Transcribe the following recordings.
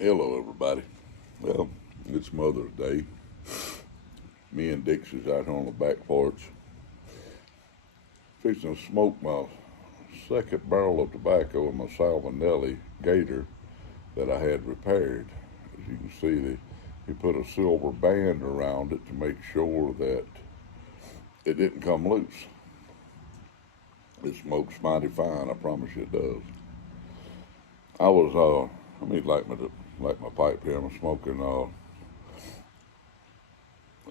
Hello, everybody. Well, it's Mother's Day. Me and Dixie's out here on the back porch, fixing to smoke my second barrel of tobacco in my Salvinelli Gator that I had repaired. As you can see, he put a silver band around it to make sure that it didn't come loose. It smokes mighty fine, I promise you it does. I was, let me light my pipe here. I'm smoking a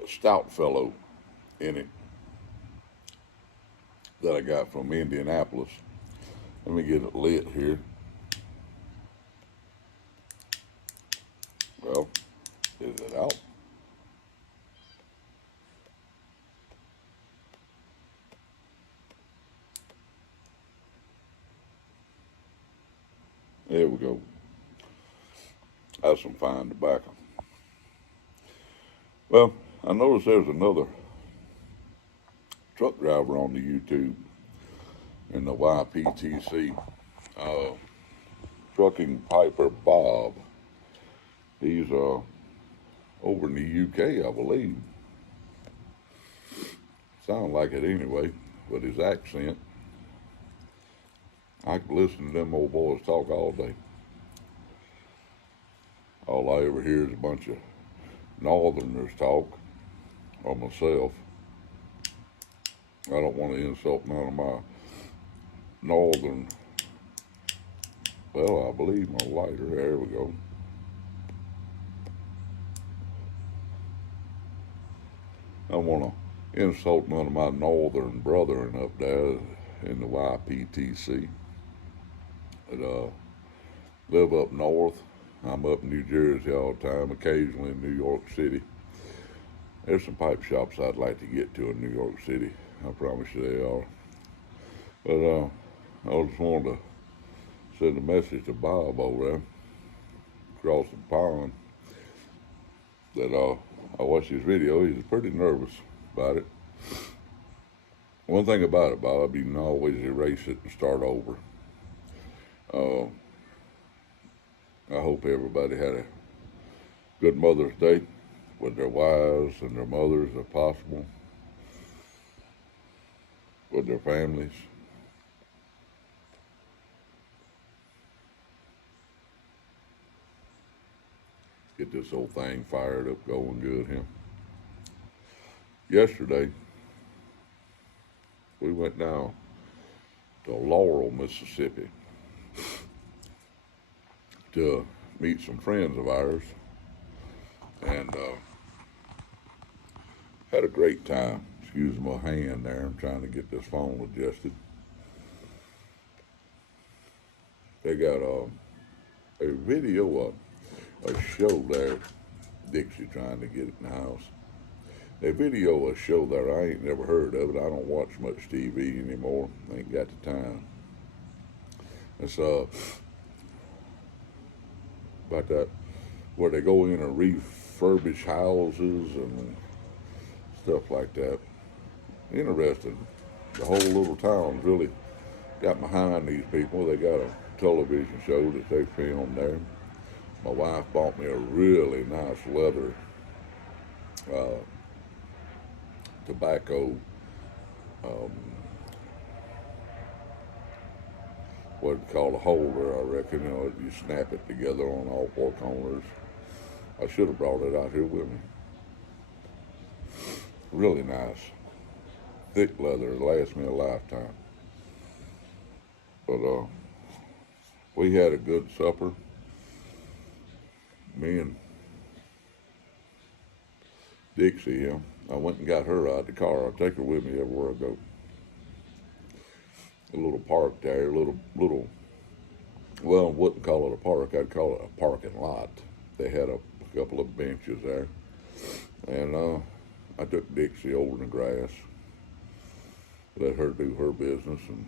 stout fellow in it that I got from Indianapolis. Let me get it lit here. Well, is it out? There we go. That's some fine tobacco. Well, I noticed there's another truck driver on the YouTube in the YPTC. Uh, Trucking Piper Bob. He's over in the UK, I believe. Sound like it anyway, but his accent. I could listen to them old boys talk all day. All I ever hear is a bunch of Northerners talk, or myself. I don't want to insult none of my Northern. Well, I believe my lighter. There we go. I don't want to insult none of my Northern brethren up there in the YPTC that live up north. I'm up in New Jersey all the time, occasionally in New York City. There's some pipe shops I'd like to get to in New York City. I promise you they are. But I just wanted to send a message to Bob over there across the pond that I watched his video. He's pretty nervous about it. One thing about it, Bob, you can always erase it and start over. Uh, I hope everybody had a good Mother's Day with their wives and their mothers if possible, with their families. Get this old thing fired up, going good here. Yesterday, we went down to Laurel, Mississippi to meet some friends of ours and had a great time. Excuse my hand there. I'm trying to get this phone adjusted. They got a video, a show there. Dixie trying to get it in the house. They video a show there. I ain't never heard of it. I don't watch much TV anymore. I ain't got the time. It's about that where they go in and refurbish houses and stuff like that. Interesting. The whole little town's really got behind these people. They got a television show that they filmed there. My wife bought me a really nice leather uh, tobacco, um, what it's called a holder, I reckon. You know, you snap it together on all four corners. I should have brought it out here with me. Really nice, thick leather. It lasts me a lifetime. But we had a good supper. Me and Dixie, I went and got her out of the car. I take her with me everywhere I go. A little park there, well, I wouldn't call it a park. I'd call it a parking lot. They had a couple of benches there. And I took Dixie over in the grass, let her do her business and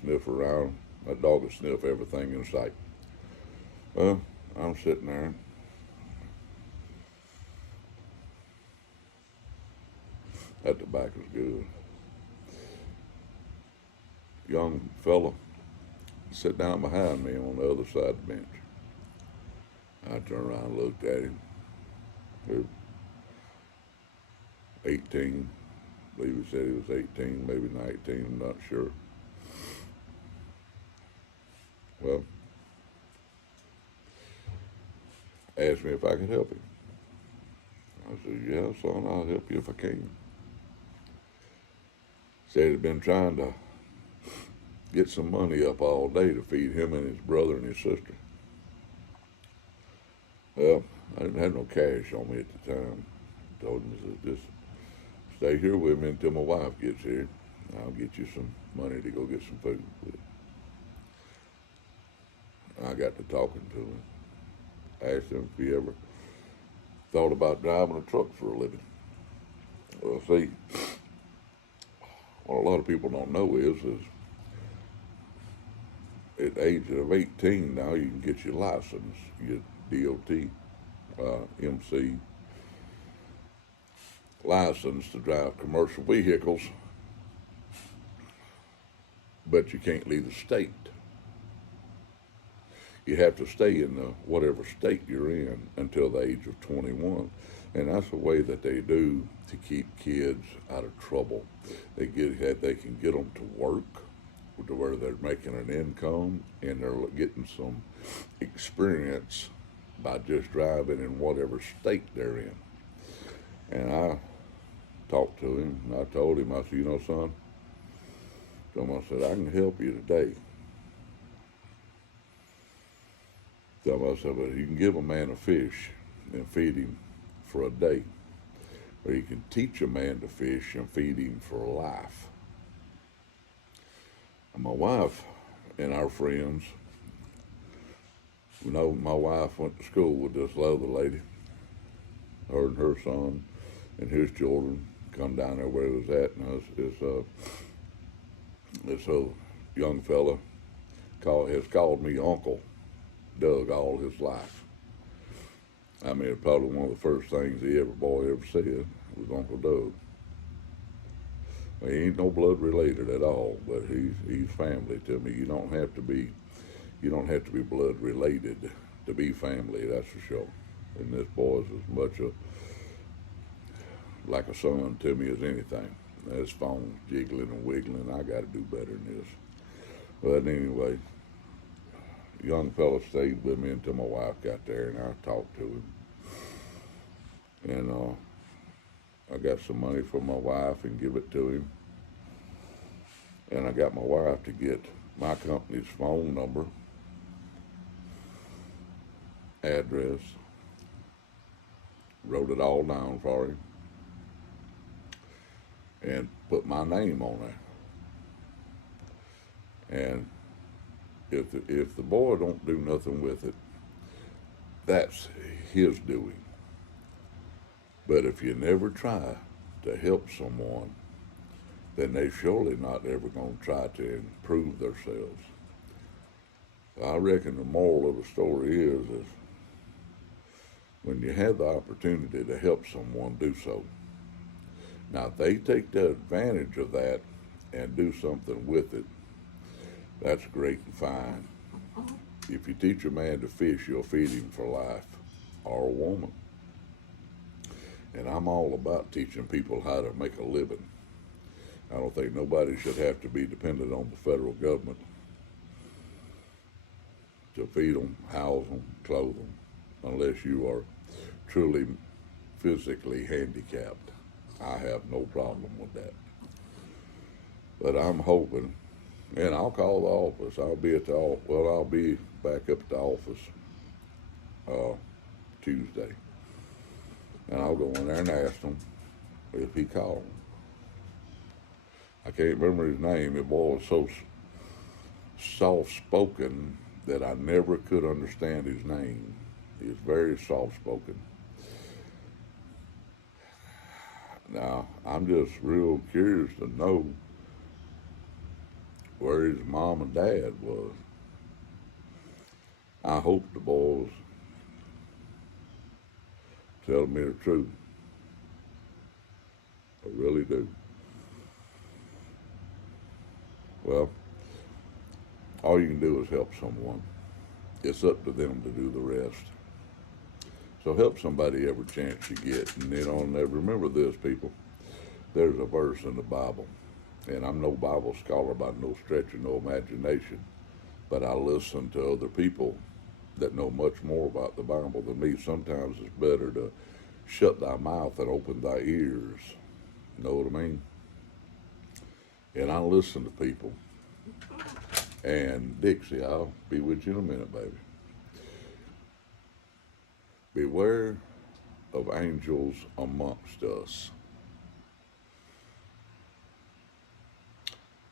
sniff around. That dog will sniff everything in sight. Well, I'm sitting there. That tobacco's good. Young fella sit down behind me on the other side of the bench. I turned around and looked at him. He was 18. I believe he said he was 18, maybe 19, I'm not sure. Well, asked me if I could help him. I said, yeah, son, I'll help you if I can. Said he'd been trying to get some money up all day to feed him and his brother and his sister. Well, I didn't have no cash on me at the time. I told him, I said, just stay here with me until my wife gets here. I'll get you some money to go get some food with. I got to talking to him. I asked him if he ever thought about driving a truck for a living. Well, see, what a lot of people don't know is at the age of 18 now, you can get your license, your DOT, MC license to drive commercial vehicles, but you can't leave the state. You have to stay in the whatever state you're in until the age of 21. And that's the way that they do to keep kids out of trouble. They can get them to work to where they're making an income and they're getting some experience by just driving in whatever state they're in. And I talked to him and I told him, I said, you know, son, I said, I can help you today. I said, but you can give a man a fish and feed him for a day, or you can teach a man to fish and feed him for life. And my wife and our friends, you know, my wife went to school with this other lady. Her and her son and his children come down there where he was at, and this young fella has called me Uncle Doug all his life. I mean, probably one of the first things he ever said was Uncle Doug. Well, he ain't no blood related at all, but he's family to me. You don't have to be blood related to be family, that's for sure. And this boy's as much like a son to me as anything. His phone jiggling and wiggling. I got to do better than this. But anyway, young fella stayed with me until my wife got there, and I talked to him. And I got some money for my wife and give it to him. And I got my wife to get my company's phone number, address, wrote it all down for him, and put my name on there. And if the boy don't do nothing with it, that's his doing. But if you never try to help someone, then they surely not ever going to try to improve themselves. I reckon the moral of the story is when you have the opportunity to help someone, do so. Now, if they take the advantage of that and do something with it, that's great and fine. If you teach a man to fish, you'll feed him for life, or a woman. And I'm all about teaching people how to make a living. I don't think nobody should have to be dependent on the federal government to feed them, house them, clothe them, unless you are truly physically handicapped. I have no problem with that. But I'm hoping, and I'll call the office. I'll be back up at the office Tuesday. And I'll go in there and ask him if he called. I can't remember his name. The boy was so soft-spoken that I never could understand his name. He was very soft-spoken. Now, I'm just real curious to know where his mom and dad was. I hope the boys tell me the truth. I really do. Well, all you can do is help someone. It's up to them to do the rest. So help somebody every chance you get. And and remember this, people. There's a verse in the Bible, and I'm no Bible scholar by no stretch of no imagination, but I listen to other people that know much more about the Bible than me. Sometimes it's better to shut thy mouth and open thy ears. You know what I mean? And I listen to people. And Dixie, I'll be with you in a minute, baby. Beware of angels amongst us.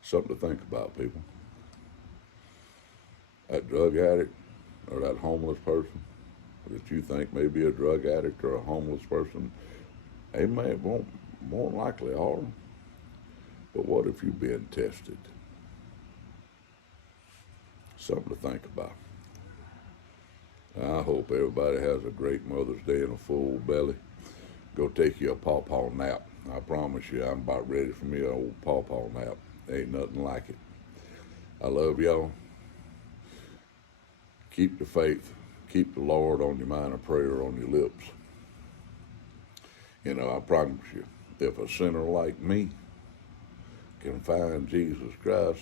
Something to think about, people. That drug addict or that homeless person that you think may be a drug addict or a homeless person, they won't more likely are. But what if you're being tested? Something to think about. I hope everybody has a great Mother's Day and a full belly. Go take you a pawpaw nap. I promise you, I'm about ready for me an old pawpaw nap. Ain't nothing like it. I love y'all. Keep the faith. Keep the Lord on your mind, a prayer on your lips. I promise you, if a sinner like me can find Jesus Christ,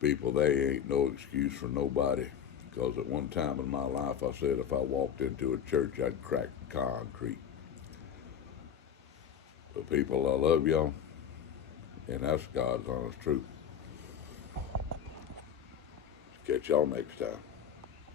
people, they ain't no excuse for nobody. Because at one time in my life, I said if I walked into a church, I'd crack the concrete. But people, I love y'all, and that's God's honest truth. Catch y'all next time.